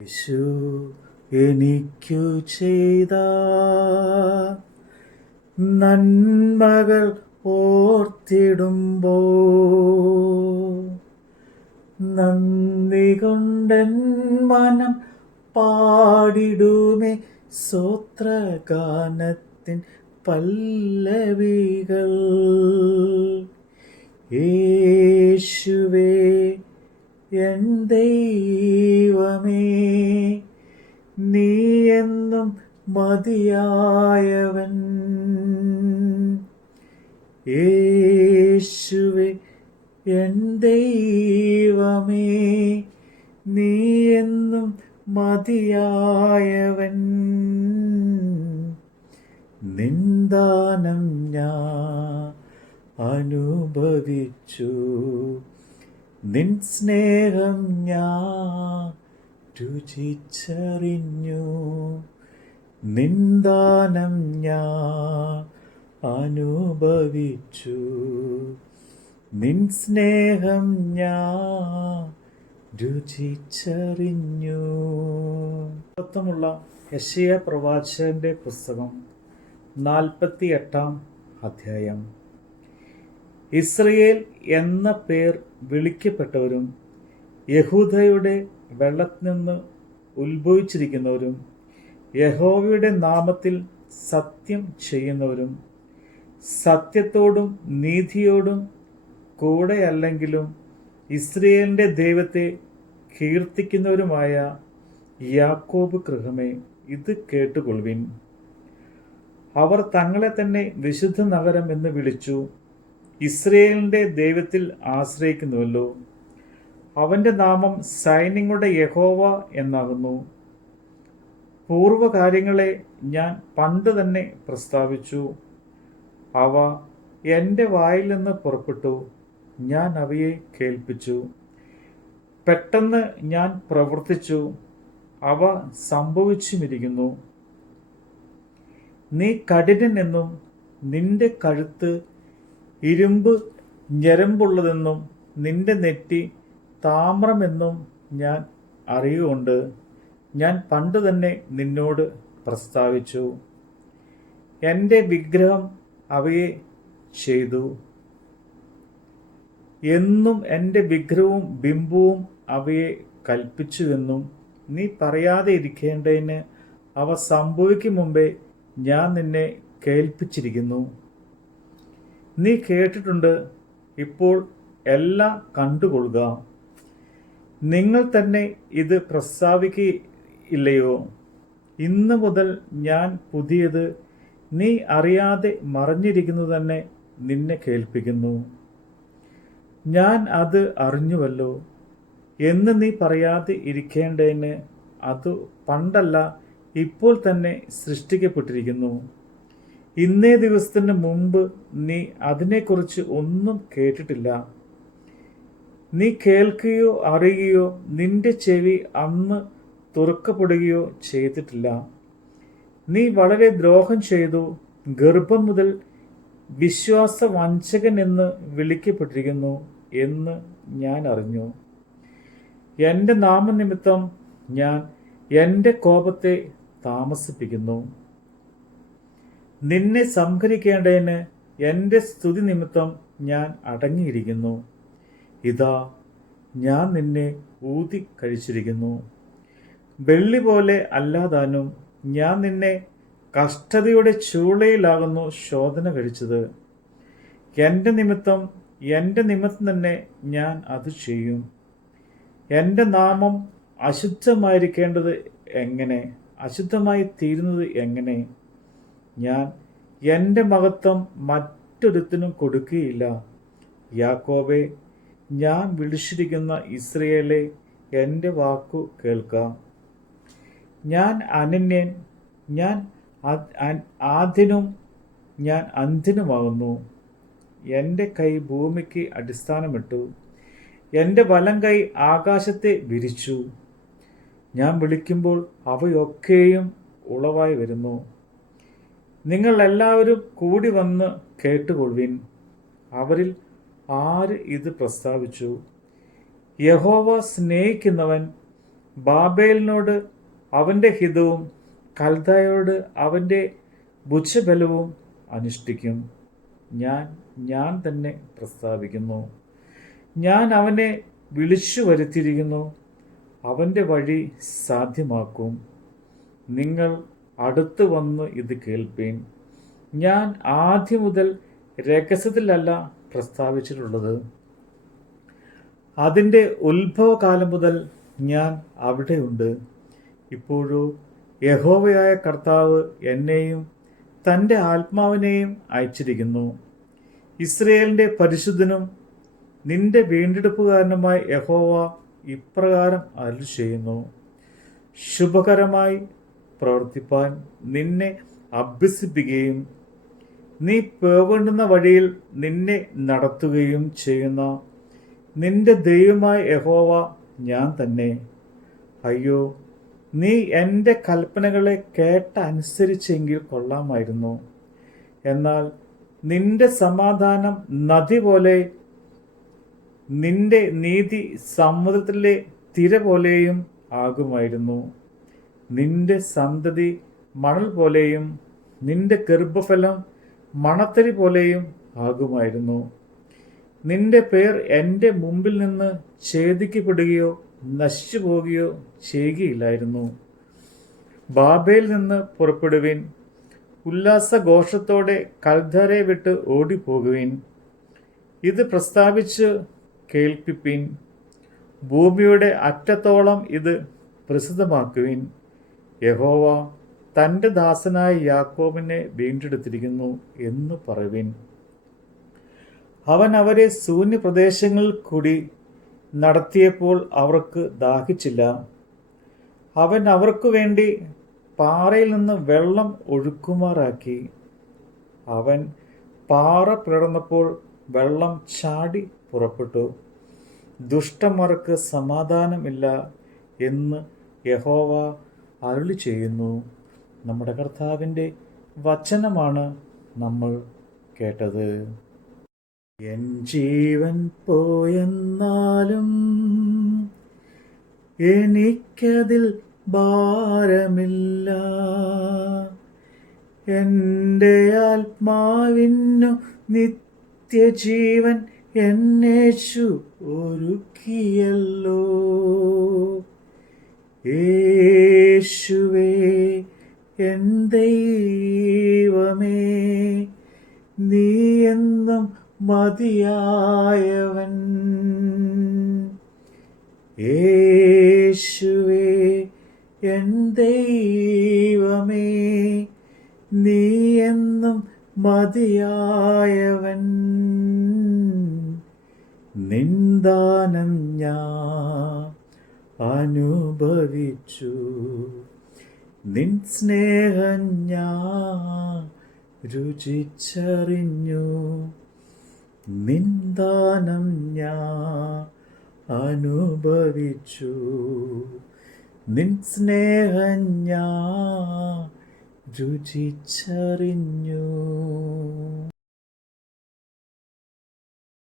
യേശു എനിക്കു ചെയ്ത നന്മകൾ ഓർത്തിടുമ്പോ നന്ദി കൊണ്ടൻ മനം പാടിടുമേ സ്തോത്രഗാനത്തിൻ പല്ലവികൾ. യേശുവേ എൻ ദൈവമേ, നീ എന്നും മതിയായവൻ. യേശുവേ എൻ ദൈവമേ, നീ എന്നും മതിയായവൻ. നിന്ദാനം ഞാൻ അനുഭവിച്ചു, നിൻ സ്നേഹം ഞാൻ രുചിച്ചറിഞ്ഞു. നിന്ദാനം ഞാൻ അനുഭവിച്ചു, നിൻ സ്നേഹം ഞാൻ രുചിച്ചറിഞ്ഞു. മഹത്വമുള്ള യെശയ്യാ പ്രവാചകന്റെ പുസ്തകം 48 അധ്യായം. ഇസ്രയേൽ എന്ന പേർ വിളിക്കപ്പെട്ടവരും യഹൂദയുടെ വെള്ളത്തിൽ നിന്ന് ഉത്ഭവിച്ചിരിക്കുന്നവരും യഹോവയുടെ നാമത്തിൽ സത്യം ചെയ്യുന്നവരും സത്യത്തോടും നീതിയോടും കൂടെയല്ലെങ്കിലും ഇസ്രയേലിൻ്റെ ദൈവത്തെ കീർത്തിക്കുന്നവരുമായ യാക്കോബ് ഗൃഹമേ, ഇത് കേട്ടുകൊള്ളുവിൻ. അവർ തങ്ങളെ തന്നെ വിശുദ്ധ നഗരം എന്ന് വിളിച്ചു. ഇസ്രയേലിൻ്റെ ദൈവത്തിൽ ആശ്രയിക്കുന്നുവല്ലോ. അവൻ്റെ നാമം സൈന്യങ്ങളുടെ യഹോവ എന്നാകുന്നു. പൂർവകാര്യങ്ങളെ ഞാൻ പണ്ട് തന്നെ പ്രസ്താവിച്ചു. അവ എൻ്റെ വായിൽ നിന്ന് പുറപ്പെട്ടു. ഞാൻ അവയെ കേൾപ്പിച്ചു. പെട്ടെന്ന് ഞാൻ പ്രവർത്തിച്ചു. അവ സംഭവിച്ചുമിരിക്കുന്നു. നീ കഠിനൻ എന്നും നിന്റെ കഴുത്ത് ഇരുമ്പ് ഞരമ്പുള്ളതെന്നും നിന്റെ നെറ്റി താമ്രമെന്നും ഞാൻ അറിയുകൊണ്ട് ഞാൻ പണ്ട് തന്നെ നിന്നോട് പ്രസ്താവിച്ചു. എൻ്റെ വിഗ്രഹം അവയെ ചെയ്തു എന്നും എൻ്റെ വിഗ്രഹവും ബിംബവും അവയെ കൽപ്പിച്ചുവെന്നും നീ പറയാതെ ഇരിക്കേണ്ടതിന് അവ സംഭവിക്കും മുമ്പേ ഞാൻ നിന്നെ കേൾപ്പിച്ചിരിക്കുന്നു. നീ കേട്ടിട്ടുണ്ട്, ഇപ്പോൾ എല്ലാം കണ്ടുകൊള്ളുക. നിങ്ങൾ തന്നെ ഇത് പ്രസ്താവിക്കുകയില്ലയോ? ഇന്നു മുതൽ ഞാൻ പുതിയത് നീ അറിയാതെ മറഞ്ഞിരിക്കുന്നത് തന്നെ നിന്നെ കേൾപ്പിക്കുന്നു. ഞാൻ അത് അറിഞ്ഞുവല്ലോ എന്ന് നീ പറയാതെ ഇരിക്കേണ്ടതിന് അത് പണ്ടല്ല, ഇപ്പോൾ തന്നെ സൃഷ്ടിക്കപ്പെട്ടിരിക്കുന്നു. ഇന്നേ ദിവസത്തിന് മുമ്പ് നീ അതിനെക്കുറിച്ച് ഒന്നും കേട്ടിട്ടില്ല. നീ കേൾക്കുകയോ അറിയുകയോ നിന്റെ ചെവി അന്ന് തുറക്കപ്പെടുകയോ ചെയ്തിട്ടില്ല. നീ വളരെ ദ്രോഹം ചെയ്തു. ഗർഭം മുതൽ വിശ്വാസവഞ്ചകൻ എന്ന് വിളിക്കപ്പെട്ടിരിക്കുന്നു എന്ന് ഞാൻ അറിഞ്ഞു. എൻ്റെ നാമനിമിത്തം ഞാൻ എൻ്റെ കോപത്തെ താമസിപ്പിക്കുന്നു. നിന്നെ സംഹരിക്കേണ്ടതിന് എൻ്റെ സ്തുതി നിമിത്തം ഞാൻ അടങ്ങിയിരിക്കുന്നു. ഇതാ, ഞാൻ നിന്നെ ഊതി കഴിച്ചിരിക്കുന്നു. വെള്ളി പോലെ അല്ലാതാനും ഞാൻ നിന്നെ കഷ്ടതയുടെ ചൂളയിലാകുന്നു ശോധന കഴിച്ചത്. എൻ്റെ നിമിത്തം തന്നെ ഞാൻ അത് ചെയ്യും. എൻ്റെ നാമം അശുദ്ധമായിരിക്കേണ്ടത് എങ്ങനെ, അശുദ്ധമായി തീരുന്നത് എങ്ങനെ? ഞാൻ എൻ്റെ മഹത്വം മറ്റൊരുത്തിനും കൊടുക്കുകയില്ല. യാക്കോബേ, ഞാൻ വിളിച്ചിരിക്കുന്ന ഇസ്രയേലേ, എൻ്റെ വാക്കു കേൾക്കാം. ഞാൻ അനന്യൻ, ഞാൻ ആദ്യനും ഞാൻ അന്ത്യനുമാകുന്നു. എൻ്റെ കൈ ഭൂമിക്ക് അടിസ്ഥാനമിട്ടു, എൻ്റെ വലം കൈ ആകാശത്തെ വിരിച്ചു. ഞാൻ വിളിക്കുമ്പോൾ അവയൊക്കെയും ഉളവായി വരുന്നു. നിങ്ങൾ എല്ലാവരും കൂടി വന്ന് കേട്ടുകൊള്ളുവിൻ. അവരിൽ ആര് ഇത് പ്രസ്താവിച്ചു? യഹോവ സ്നേഹിക്കുന്നവൻ ബാബേലിനോട് അവൻ്റെ ഹിതവും കൽദായോട് അവൻ്റെ ഭുജബലവും അനുഷ്ഠിക്കും. ഞാൻ തന്നെ പ്രസ്താവിക്കുന്നു. ഞാൻ അവനെ വിളിച്ചു വരുത്തിയിരിക്കുന്നു. അവൻ്റെ വഴി സാധ്യമാക്കും. നിങ്ങൾ അടുത്ത് വന്ന് ഇത് കേൾപ്പീൻ. ഞാൻ ആദ്യം മുതൽ രഹസ്യത്തിലല്ല പ്രസ്താവിച്ചിട്ടുള്ളത്. അതിൻ്റെ ഉത്ഭവകാലം മുതൽ ഞാൻ അവിടെയുണ്ട്. ഇപ്പോഴോ യഹോവയായ കർത്താവ് എന്നെയും തൻ്റെ ആത്മാവിനെയും അയച്ചിരിക്കുന്നു. ഇസ്രയേലിൻ്റെ പരിശുദ്ധനും നിന്റെ വീണ്ടെടുപ്പുകാരനുമായ യഹോവ ഇപ്രകാരം അരുളി ചെയ്യുന്നു: ശുഭകരമായി പ്രവർത്തിപ്പാൻ നിന്നെ അഭ്യസിപ്പിക്കുകയും നീ പോകേണ്ടുന്ന വഴിയിൽ നിന്നെ നടത്തുകയും ചെയ്യുന്ന നിന്റെ ദൈവമായ യഹോവ ഞാൻ തന്നെ. അയ്യോ, നീ എൻ്റെ കൽപ്പനകളെ കേട്ടനുസരിച്ചെങ്കിൽ കൊള്ളാമായിരുന്നു. എന്നാൽ നിന്റെ സമാധാനം നദി പോലെ, നിന്റെ നീതി സമുദ്രത്തിലെ തിര പോലെയും ആകുമായിരുന്നു. നിന്റെ സന്തതി മണൽ പോലെയും നിന്റെ ഗർഭഫലം മണത്തരി പോലെയും ആകുമായിരുന്നു. നിന്റെ പേർ എൻ്റെ മുമ്പിൽ നിന്ന് ഛേദിക്കപ്പെടുകയോ നശിച്ചു പോവുകയോ ചെയ്യുകയില്ലായിരുന്നു. ബാബേൽ നിന്ന് പുറപ്പെടുവിൻ, ഉല്ലാസഘോഷത്തോടെ കൽദാരെ വിട്ട് ഓടിപ്പോകുവിൻ. ഇത് പ്രസ്താവിച്ച് കേൾപ്പിപ്പിൻ. ഭൂമിയുടെ അറ്റത്തോളം ഇത് പ്രസിദ്ധമാക്കുവിൻ. യഹോവ തൻ്റെ ദാസനായ യാക്കോബിനെ വീണ്ടെടുത്തിരിക്കുന്നു എന്ന് പറയുവിൻ. അവൻ അവരെ ശൂന്യപ്രദേശങ്ങളിൽ കൂടി നടത്തിയപ്പോൾ അവർക്ക് ദാഹിച്ചില്ല. അവൻ അവർക്കു വേണ്ടി പാറയിൽ നിന്ന് വെള്ളം ഒഴുക്കുമാറാക്കി. അവൻ പാറ പിളർന്നപ്പോൾ വെള്ളം ചാടി പുറപ്പെട്ടു. ദുഷ്ടന്മാർക്ക് സമാധാനമില്ല എന്ന് യഹോവ അരുളി ചെയ്യുന്നു. നമ്മുടെ കർത്താവിൻ്റെ വചനമാണ് നമ്മൾ കേട്ടത്. എൻ ജീവൻ പോയെന്നാലും എനിക്കതിൽ ഭാരമില്ല. എൻ്റെ ആത്മാവിനു നിത്യജീവൻ എന്നേശു ഒരുക്കിയല്ലോ. യേശുവേ എൻ ദൈവമേ, നീ എന്നും മതിയായവൻ. യേശുവേ എൻ ദൈവമേ, നീ എന്നും മതിയായവൻ. നിന്ദാനം ഞാൻ അനുഭവിച്ചു, നിൻ സ്നേഹം ഞാൻ രുചിച്ചറിഞ്ഞു. നിന്ദാനം ഞാൻ അനുഭവിച്ചു, നിൻ സ്നേഹം ഞാൻ രുചിച്ചറിഞ്ഞു.